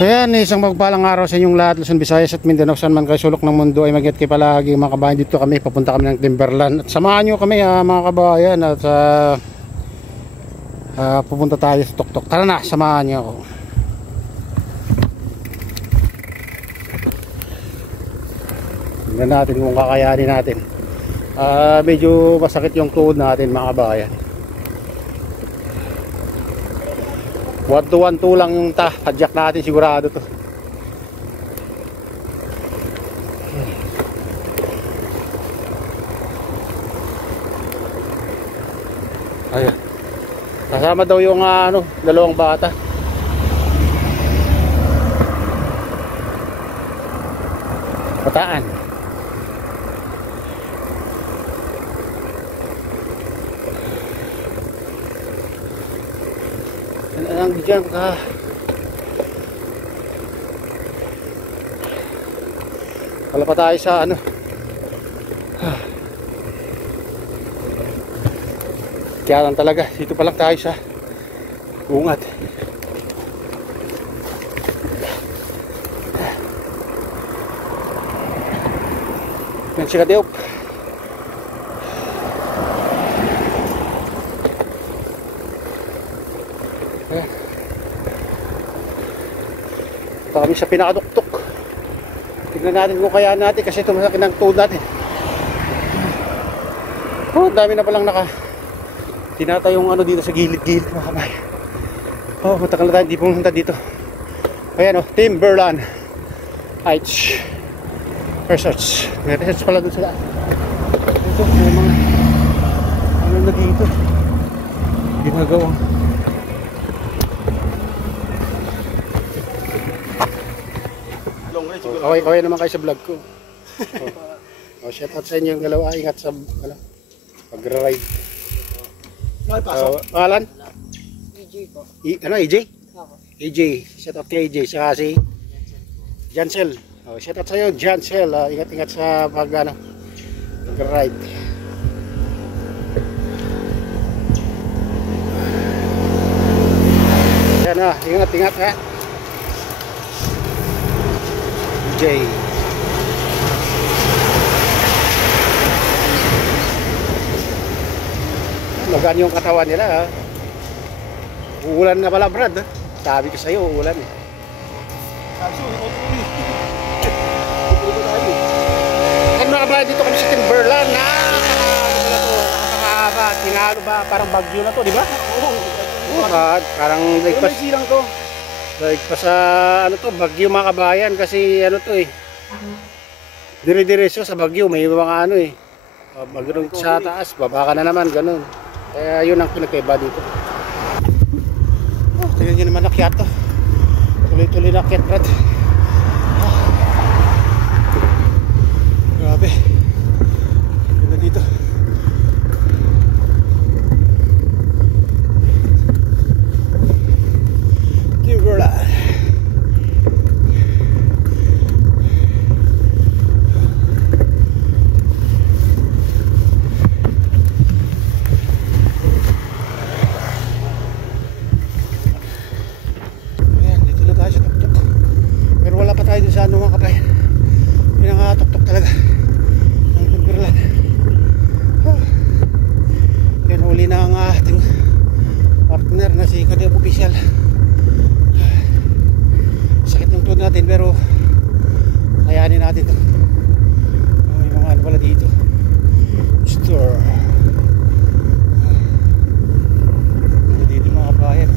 Ayan, isang magpalang araw sa inyong lahat, Luzon, Visayas at Mindanao, saan man kayo sulok ng mundo ay mag-ingat kayo palagi mga kabayan. Dito kami, papunta kami ng Timberland at samahan nyo kami mga kabayan at pupunta tayo sa tuktok. Tara na, samahan nyo ako. Tingnan natin kung kakayanin natin. Medyo masakit yung tuhod natin mga kabayan. 1-2 lang yung hadyak natin, sigurado to. Ayun. Kasama daw yung dalawang bata. Bataan. Ang diyan ka. Wala pa tayo sa kaya lang talaga, dito pa lang tayo sa ungat. Yan siya kadeop. Ito kami sa pinakatuktok. Tignan natin kung kaya natin kasi tumasakin ng tuhod natin. Oh, dami na palang tinatayong dito sa gilid-gilid mga kamay. Oh, matagal na tayo hindi pumunta dito. Ayan Timberland Heights Resorts. May resorts pala doon sila. Ito, may mga na dito ginagawang kaway naman kayo sa vlog ko. Shout out sa inyo yung dalawa. Ingat sa pag-ride. Pangalan? EJ po. EJ? Ako. EJ. Shout out kay EJ. Saka si Jansel. Shout out sa iyo Jansel. Ingat-ingat sa pag-ride. Yan ingat-ingat ha. EJ. Magaan yung katawan nila Uulan na pala Brad Sabi ko sa'yo uulan Kan mga kabayan, dito kami sa Timberland Tinalo ba? Parang bagyo na to, di ba? Parang lagpas sa bagyo mga kabayan. Kasi dire-diretso sa bagyo. May mga bagyo sa taas, baba ka na naman, ganun. Kaya yun ang pinagkaiba dito. Tingnan nyo naman akyat to. Tuloy-tuloy na akyat Brad. Grabe. Ganda dito. Timberland. Sa mga kabayan, pinakatuktok talaga ng Timberland. Yan, huli na ang ating partner na si Kadeop Official. Sakit ng tuhod natin pero kayanin natin to. May mga pala dito store dito mga kabayan.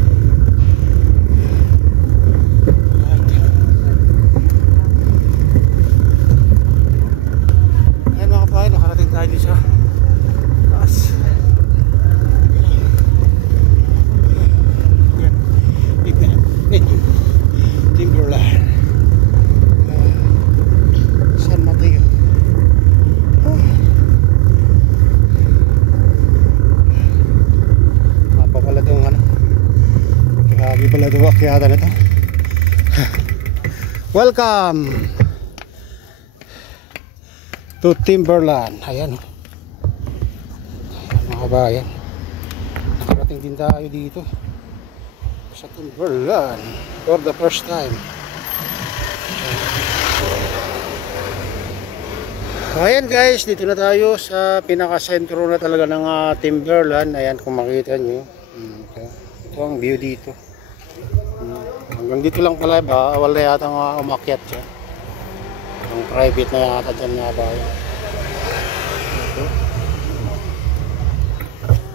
Tayo sa taas. Timberland San Mateo. Mapa pala itong grabe pala itong akyata na ito. Welcome to Timberland. Ayan mga kabayan, nakarating din tayo dito sa Timberland for the first time. Ayan guys, dito na tayo sa pinaka-sentro na talaga ng Timberland. Ayan, kung makita nyo. Ito ang view dito. Hanggang dito lang pala ba? Wala yata umakyat siya. Ang private na yata dyan nga ba. Ito.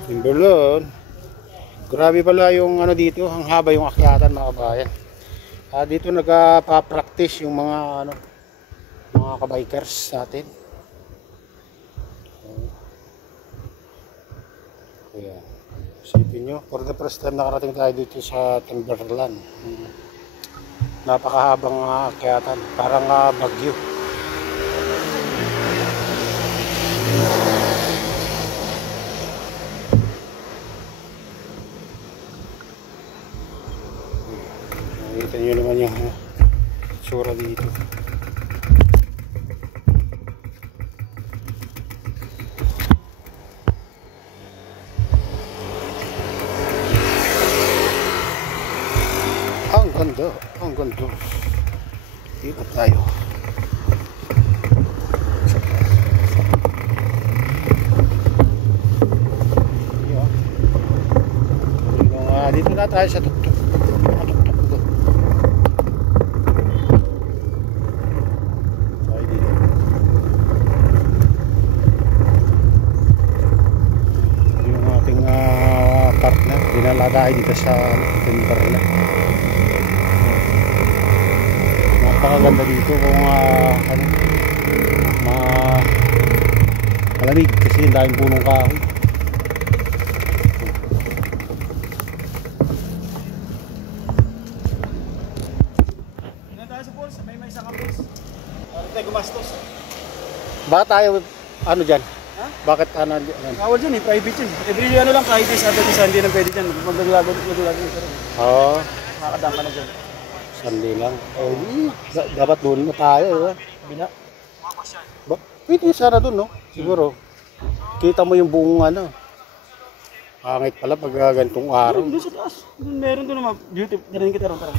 Timberland. Grabe pala yung ano dito. Ang haba yung akyatan mga kabayan. Dito nagpa-practice yung mga mga kabikers natin. Ayan. Isipin nyo, for the first time nakarating tayo dito sa Timberland. Napakahabang akyatan, parang bagyo. Nakita nyo naman yung sura dito. Ang ganda. Dito tayo. Dito na tayo sa tuktok. Tayo dito. Yung ating partner, dinala tayo dito sa Timberland. Napakaganda dito kung malamig kasi yung daming punong kahoy. Ilan tayo sa pools? May isang kapos. Parang tayo gumastos. Ba tayo dyan? Ha? Bakit Kawal dyan private yun. Every lang, Friday, Saturday, Sunday lang pwede dyan. Pag naglago dyan. Oo. Makakadang ka na dyan. Sunday lang. Dapat doon na tayo, diba? Bila. Pwede sana doon, no? Siguro. Kita mo yung buong pangit pala pag ganitong araw. Doon sa taas. Meron doon naman. Beauty. Narinig kita ron. Doon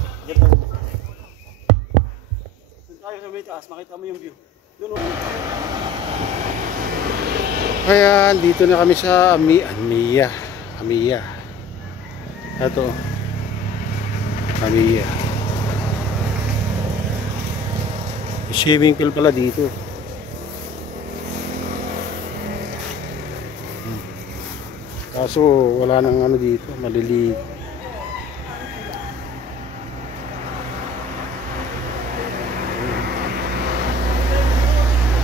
tayo sa may taas. Makita mo yung view. Doon. Ayan, dito na kami sa Amiya. Ito. Amiya. Swimming pool pala dito. Kaso wala nang dito, maliliit.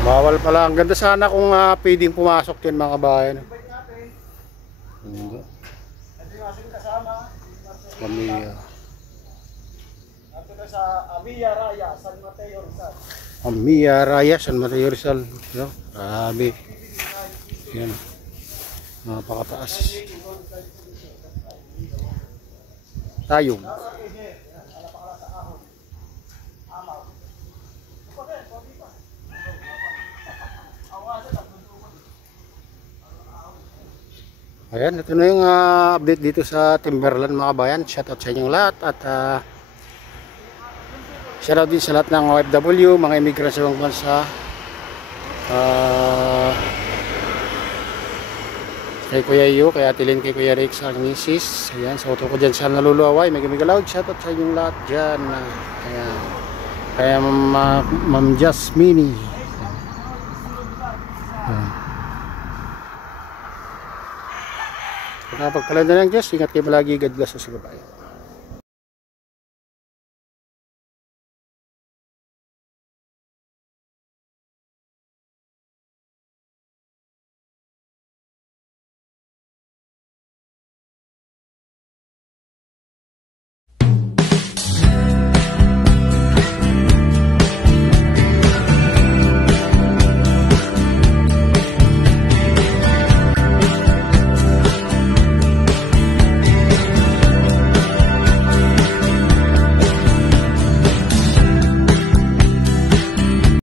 Bawal pala. Ang ganda sana kung pwedeng pumasok din mga kabayan. Hindi. Amiya. Sa Amiya Raya, San Mateo, Rizal. Amiya Raya, San Mateo, Rizal. No? Grabe. Yan. Napakataas. Tayong. Ayan, ito na yung update dito sa Timberland mga kabayan. Shoutout sa inyong lahat at shoutout din sa lahat ng OFW, mga immigrants sa ibang bansa. Kay Kuya Iyo, kay Atilin, kay Kuya Rick, sa misis. Ayan, sa auto ko dyan sa naluluaway. Mega loud. Shoutout sa inyong lahat dyan. Ayan. Kaya Ma'am Jasmine. Pagkalan na lang Diyos, ingat kayo palagi. God bless us, kabayan.